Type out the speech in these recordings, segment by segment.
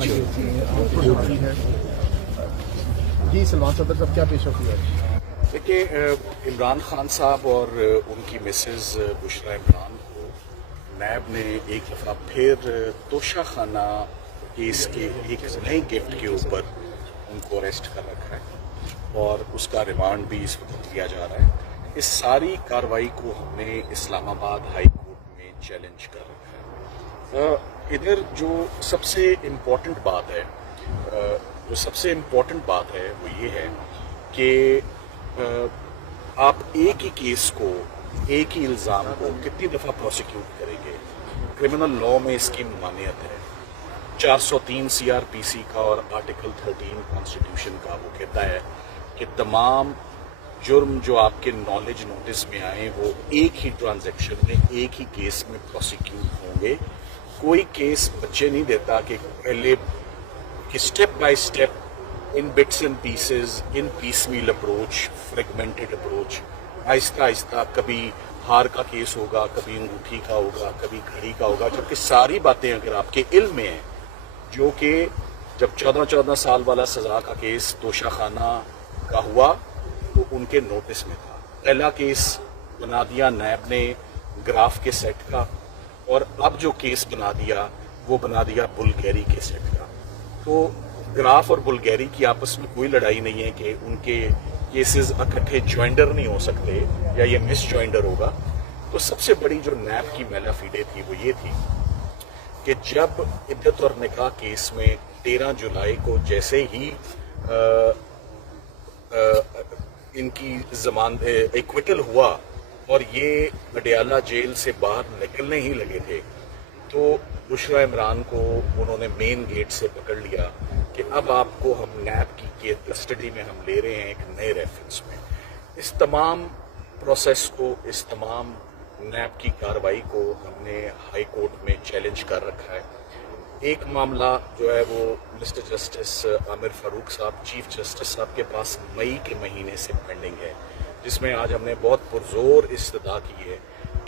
की होती है। जी सलमान सदर साहब क्या पेश होती है? देखिए, इमरान खान साहब और उनकी मिसेस बुशरा इमरान को नैब ने एक दफ़ा फिर तोशा खाना केस के एक नए गिफ्ट के ऊपर उनको अरेस्ट कर रखा है और उसका रिमांड भी इस वक्त लिया जा रहा है। इस सारी कार्रवाई को हमने इस्लामाबाद हाई कोर्ट में चैलेंज कर रखा है। इधर जो सबसे इम्पोर्टेंट बात है वो ये है कि आप एक ही केस को, एक ही इल्ज़ाम को कितनी दफ़ा प्रोसिक्यूट करेंगे। क्रिमिनल लॉ में इसकी मान्यत है, 403 CRPC का और आर्टिकल 13 कॉन्स्टिट्यूशन का, वो कहता है कि तमाम जुर्म जो आपके नॉलेज नोटिस में आए वो एक ही ट्रांजैक्शन में, एक ही केस में प्रोसिक्यूट होंगे। कोई केस बच्चे नहीं देता कि पहले कि step by step, in bits and pieces, in piecemeal approach, fragmented approach, Aahista Aahista, कभी हार का केस होगा, कभी अंगूठी का होगा, कभी घड़ी का होगा, जबकि सारी बातें अगर आपके इल्म में हैं, जो कि जब 14 साल वाला सजा का केस तोशा खाना का हुआ तो उनके नोटिस में था। पहला केस बना दिया नैब ने ग्राफ के सेट का, और अब जो केस बना दिया वो बना दिया बुल्गेरी के सेट का। तो ग्राफ और बुल्गेरी की आपस में कोई लड़ाई नहीं है कि उनके केसेस इकट्ठे ज्वाइंडर नहीं हो सकते या ये मिस ज्वाइंडर होगा। तो सबसे बड़ी जो नैब की मैलाफिडे थी वो ये थी कि जब इद्दत और निकाह केस में 13 जुलाई को जैसे ही इनकी एक्विटल हुआ और ये अडयाला जेल से बाहर निकलने ही लगे थे, तो बुशरा इमरान को उन्होंने मेन गेट से पकड़ लिया कि अब आपको हम नैब की कस्टडी में हम ले रहे हैं एक नए रेफरेंस में। इस तमाम प्रोसेस को, इस तमाम नैब की कार्रवाई को हमने हाई कोर्ट में चैलेंज कर रखा है। एक मामला जो है वो मिस्टर जस्टिस आमिर फारूक साहब, चीफ जस्टिस साहब के पास मई के महीने से पेंडिंग है, जिसमें आज हमने बहुत पुरजोर इस्तदा की है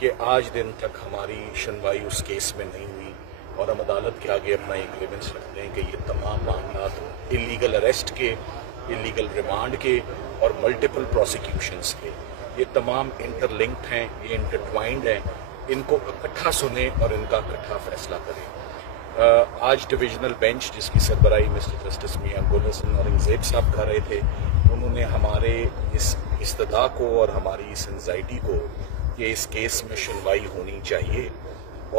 कि आज दिन तक हमारी सुनवाई उस केस में नहीं हुई, और हम अदालत के आगे अपना एग्रीमेंट्स रखते हैं कि ये तमाम मामला इलीगल अरेस्ट के, इलीगल रिमांड के और मल्टीपल प्रोसिक्यूशंस के, ये तमाम इंटरलिंक्ड हैं, ये इंटरट्वाइंड हैं। इनको इकट्ठा सुने और इनका इकट्ठा फैसला करें। आज डिविजनल बेंच, जिसकी सरबराही मिस्टर जस्टिस मियां गुल हसन औरंगजेब साहब कर रहे थे, उन्होंने हमारे इस इस्तदा को और हमारी इस एंजाइटी को कि इस केस में सुनवाई होनी चाहिए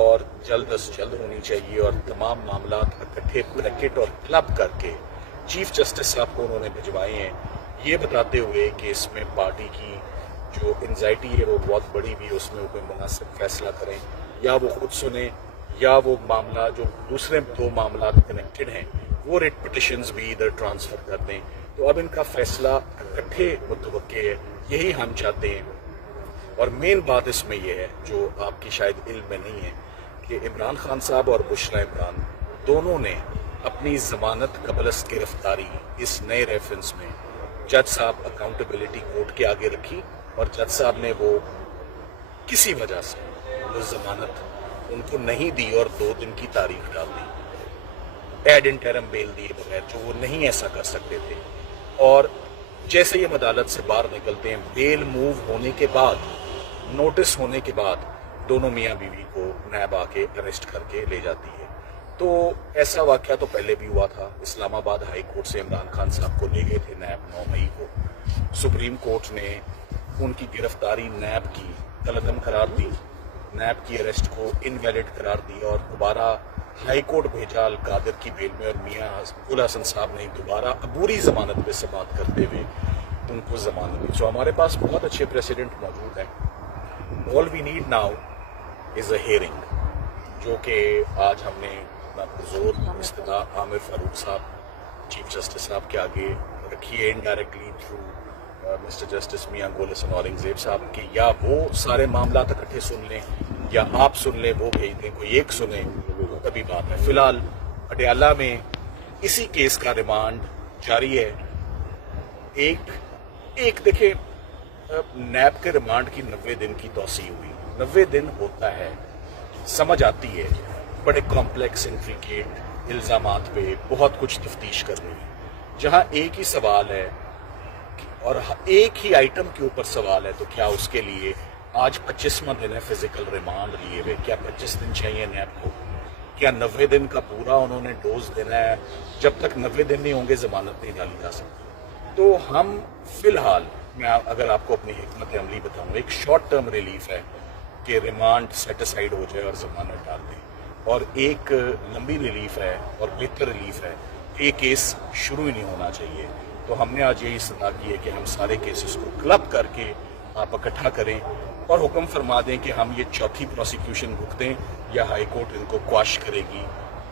और जल्द अज जल्द होनी चाहिए, और तमाम मामला इकट्ठे ब्रैकेट और क्लब करके चीफ जस्टिस साहब को उन्होंने भिजवाए हैं, ये बताते हुए कि इसमें पार्टी की जो एंजाइटी है वो बहुत बड़ी भी, उसमें वो कोई मुनासिब फैसला करें, या वो खुद सुने, या वो मामला जो दूसरे 2 मामला कनेक्टेड हैं वो रिट पिटिशंस भी इधर ट्रांसफ़र कर दें। तो अब इनका फैसला इकट्ठे मुतवक्के है, यही हम चाहते हैं। और मेन बात इसमें यह है, जो आपकी शायद इल्म में नहीं है, कि इमरान खान साहब और बुशरा इमरान दोनों ने अपनी ज़मानत कबलस गिरफ्तारी इस नए रेफरेंस में जज साहब अकाउंटेबिलिटी कोर्ट के आगे रखी, और जज साहब ने वो किसी वजह से वो ज़मानत उनको नहीं दी और 2 दिन की तारीख डाल दी, एड इंटरम बेल दिए बगैर, जो वो नहीं ऐसा कर सकते थे। और जैसे ही हम अदालत से बाहर निकलते हैं, बेल मूव होने के बाद, नोटिस होने के बाद, दोनों मियाँ बीवी को नैब आके अरेस्ट करके ले जाती है। तो ऐसा वाक़या तो पहले भी हुआ था। इस्लामाबाद हाई कोर्ट से इमरान खान साहब को ले गए थे नैब 9 मई को। सुप्रीम कोर्ट ने उनकी गिरफ्तारी नैब की तलदम करार दी, नैब की अरेस्ट को इनवैलिड करार दिया, और दोबारा हाई कोर्ट भेजा अलकादिर की बेल में, और मियाँ गुल हसन साहब ने दोबारा अबूरी ज़मानत पे समाअत करते हुए उनको ज़मानत दी। सो हमारे पास बहुत अच्छे प्रेसिडेंट मौजूद हैं। All we need now is a hearing, जो कि आज हमने जोर इस्तदा आमिर फारूक साहब, चीफ जस्टिस साहब के आगे रखी है, इनडायरेक्टली थ्रू मिस्टर जस्टिस मियां गुल हसन औरंगजेब साहब की, या वो सारे मामला इकट्ठे सुन लें या आप सुन लें, वो भेज दें, कोई एक सुने, तो कभी बात है। फिलहाल अडयाला में इसी केस का रिमांड जारी है। एक देखिए, नैब के रिमांड की 90 दिन की तौसी हुई। 90 दिन होता है, समझ आती है, बड़े कॉम्प्लेक्स इंट्रिकेट इल्ज़ामात पे बहुत कुछ तफ्तीश करनी है। जहाँ एक ही सवाल है और एक ही आइटम के ऊपर सवाल है, तो क्या उसके लिए आज 25वां दिन है फिजिकल रिमांड लिए हुए, क्या 25 दिन चाहिए नैब को? क्या 90 दिन का पूरा उन्होंने डोज देना है? जब तक 90 दिन नहीं होंगे जमानत नहीं डाली जा सकती। तो हम फिलहाल, मैं अगर आपको अपनी हिकमत अमली बताऊं, एक शॉर्ट टर्म रिलीफ है कि रिमांड सेट असाइड हो जाए और जमानत डाल दें, और एक लंबी रिलीफ है और बेहतर रिलीफ है कि ये केस शुरू ही नहीं होना चाहिए। तो हमने आज यही सलाह की है कि हम सारे केसेस को क्लब करके आप इकट्ठा करें और हुक्म फरमा दें कि हम ये चौथी प्रोसिक्यूशन रुक दें या हाई कोर्ट इनको क्वाश करेगी।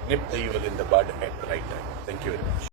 Nip the evil in the bud at the right time. Thank you very much.